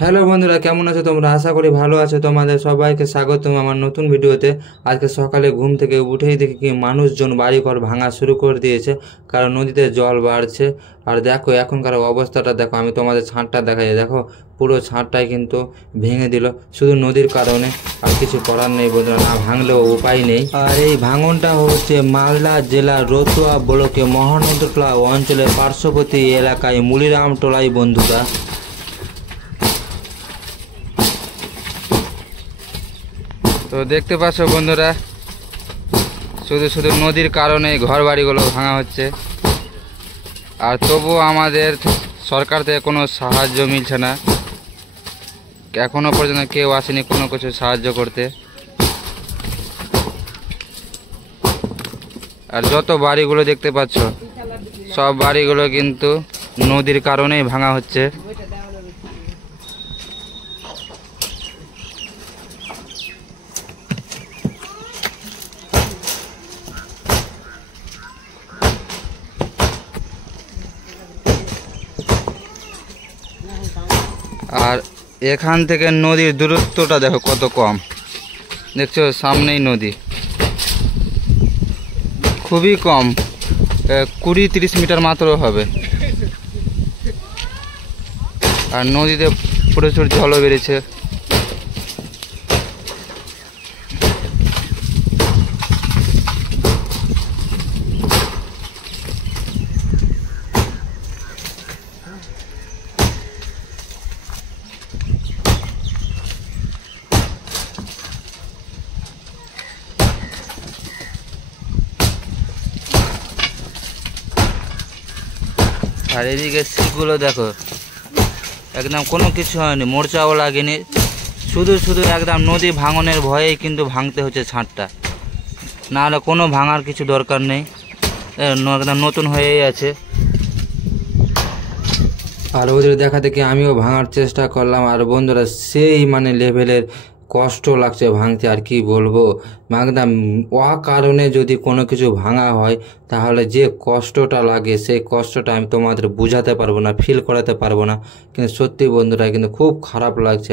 Hello বন্ধুরা, কেমন আছো তোমরা? আশা করি ভালো আছো। তোমাদের সবাইকে স্বাগতম আমার নতুন ভিডিওতে। আজকে সকালে ঘুম থেকে উঠেই দেখি কি মানুষজন বাড়িঘর ভাঙা শুরু করে দিয়েছে, কারণ নদীতে জল বাড়ছে। আর দেখো এখনকার অবস্থাটা দেখো, আমি তোমাদের ছাদটা দেখাই, দেখো পুরো ছাদটাই কিন্তু ভেঙে দিল শুধু নদীর কারণে। আর কিছু করার নেই বন্ধুরা, না ভাঙলেও উপায় নেই। আর এই ভাঙনটা হচ্ছে মালদা জেলার রতুয়া ব্লকে মহানন্দটোলা অঞ্চলের পার্শ্ববর্তী এলাকায় মুলিরাম টোলাই বন্ধুরা। তো দেখতে পাচ্ছ বন্ধুরা, শুধু শুধু নদীর কারণে ঘর বাড়িগুলো ভাঙা হচ্ছে। আর তবুও আমাদের সরকার থেকে কোনো সাহায্য মিলছে না, এখনো পর্যন্ত কেউ আসেনি কোনো কিছু সাহায্য করতে। আর যত বাড়িগুলো দেখতে পাচ্ছ, সব বাড়িগুলো কিন্তু নদীর কারণেই ভাঙা হচ্ছে। আর এখান থেকে নদীর দূরত্বটা দেখো কত কম, দেখছো সামনেই নদী, খুবই কম, 20-30 মিটার মাত্র হবে। আর নদীতে প্রচুর জলও বেড়েছে। আর এদিকে শিপগুলো দেখো, একদম কোনো কিছু হয়নি, মোর্চাও লাগেনি, শুধু শুধু একদম নদী ভাঙনের ভয়েই কিন্তু ভাঙতে হচ্ছে ছাদটা, নাহলে কোনো ভাঙার কিছু দরকার নেই, একদম নতুন হয়েই আছে। আর ওদের দেখা দেখি আমিও ভাঙার চেষ্টা করলাম, আর বন্ধুরা সেই লেভেলের কষ্ট লাগছে ভাঙতে, আর কি বলবো। একদম কারণে যদি কোনো কিছু ভাঙা হয় তাহলে যে কষ্টটা লাগে সেই কষ্টটা আমি তোমাদের বোঝাতে পারবো না, ফিল করাতে পারবো না। কিন্তু সত্যি বন্ধুরা কিন্তু খুব খারাপ লাগছে।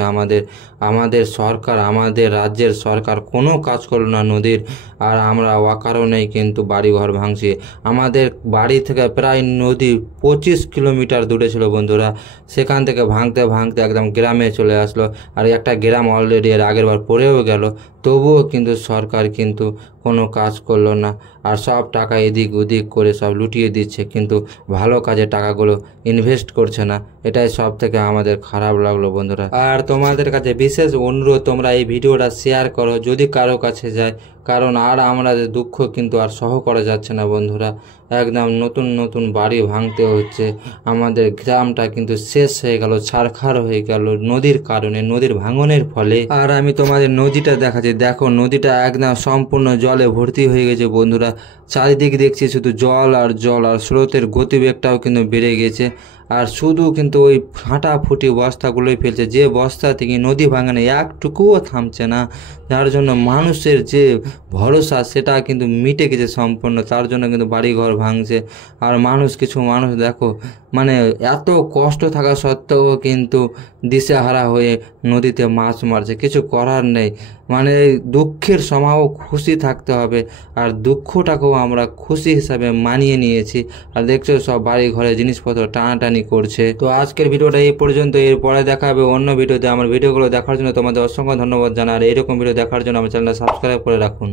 আমাদের সরকার, আমাদের রাজ্যের সরকার কোনো কাজ করলো না নদীর, আর আমরা কারণেই কিন্তু বাড়িঘর ভাঙছি। আমাদের বাড়ি থেকে প্রায় নদী 25 কিলোমিটার দূরে ছিল বন্ধুরা, সেখান থেকে ভাঙতে ভাঙতে একদম গ্রামে চলে আসলো। আর একটা গ্রাম অলরেডি এর আগের বার পড়েও গেল, তবুও কিন্তু সরকার কিন্তু কোনো কাজ করলো না। আর সব টাকা এদিক ওদিক করে সব লুটিয়ে দিচ্ছে, কিন্তু ভালো কাজে টাকাগুলো ইনভেস্ট করছে না। এটাই সব থেকে আমাদের খারাপ লাগলো বন্ধুরা। আর তোমাদের কাছে বিশেষ অনুরোধ, তোমরা এই ভিডিওটা শেয়ার করো যদি কারো কাছে যায়, কারণ আর আমাদের দুঃখ কিন্তু আর সহ করা যাচ্ছে না বন্ধুরা। একদম নতুন নতুন বাড়ি ভাঙতে হচ্ছে, আমাদের গ্রামটা কিন্তু শেষ হয়ে গেল, ছারখার হয়ে গেল নদীর কারণে, নদীর ভাঙনের ফলে। আর আমি তোমাদের নদীটা দেখাচ্ছি, দেখো নদীটা একদম সম্পূর্ণ জলে ভর্তি হয়ে গেছে বন্ধুরা। চারিদিকে দেখছি শুধু জল আর জল, আর স্রোতের গতিবেগটাও কিন্তু বেড়ে গেছে। আর শুধু কিন্তু ওই ফাটাফুটি বস্তাগুলোই ফেলছে, যে বস্তা থেকে নদী ভাঙানো একটুকুও থামছে না, যার জন্য মানুষের যে ভরসা সেটা কিন্তু মিটে গেছে সম্পূর্ণ, তার জন্য কিন্তু বাড়িঘর ভাঙছে। আর কিছু মানুষ দেখো, এত কষ্ট থাকা সত্ত্বেও কিন্তু দিশেহারা হয়ে নদীতে মাছ মারছে, কিছু করার নেই। দুঃখের সময়ও খুশি থাকতে হবে, আর দুঃখটাকেও আমরা খুশি হিসাবে মানিয়ে নিয়েছি। আর দেখছো সব বাড়ি ঘরে জিনিসপত্র টানাটানি করছে। তো আজকের ভিডিওটা এই পর্যন্ত, এরপরে দেখা হবে অন্য ভিডিওতে। আমার ভিডিওগুলো দেখার জন্য তোমাদের অসংখ্য ধন্যবাদ জানাই, আর এইরকম ভিডিও দেখার জন্য আমার চ্যানেলটা সাবস্ক্রাইব করে রাখুন।